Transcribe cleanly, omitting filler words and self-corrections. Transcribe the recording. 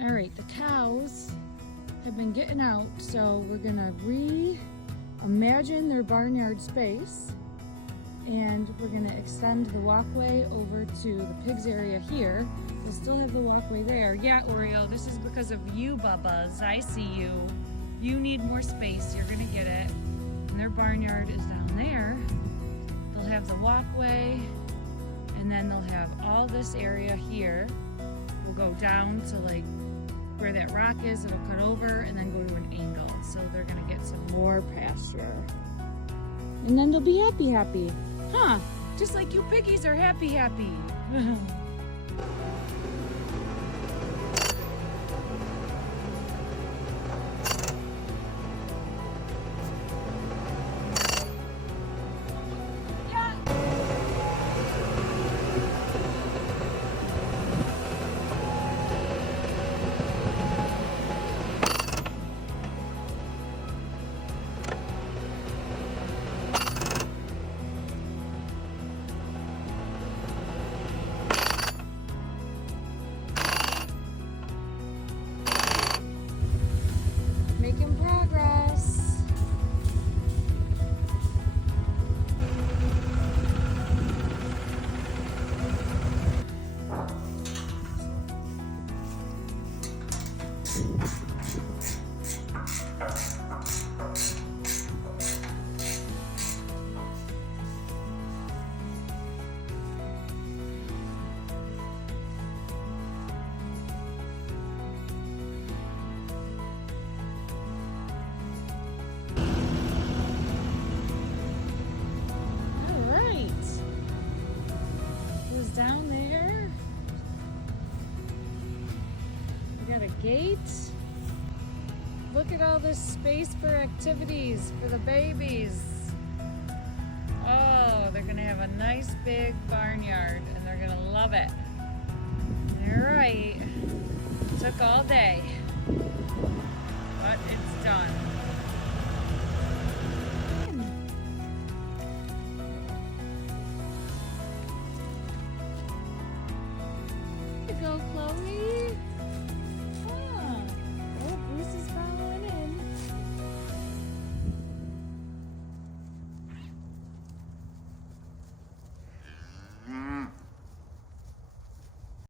All right, the cows have been getting out, so we're gonna reimagine their barnyard space, and we're gonna extend the walkway over to the pigs area here. We'll still have the walkway there. Yeah, Oreo, this is because of you, Bubba's. I see you. You need more space, you're gonna get it. And their barnyard is down there. They'll have the walkway, and then they'll have all this area here. We'll go down to like where that rock is, it'll cut over and then go to an angle. So they're gonna get some more pasture. And then they'll be happy. Huh? Just like you piggies are happy. Making progress. Down there, we got a gate. Look at all this space for activities for the babies. Oh, they're gonna have a nice big barnyard and they're gonna love it. All right, took all day, but it's done. Go, Chloe.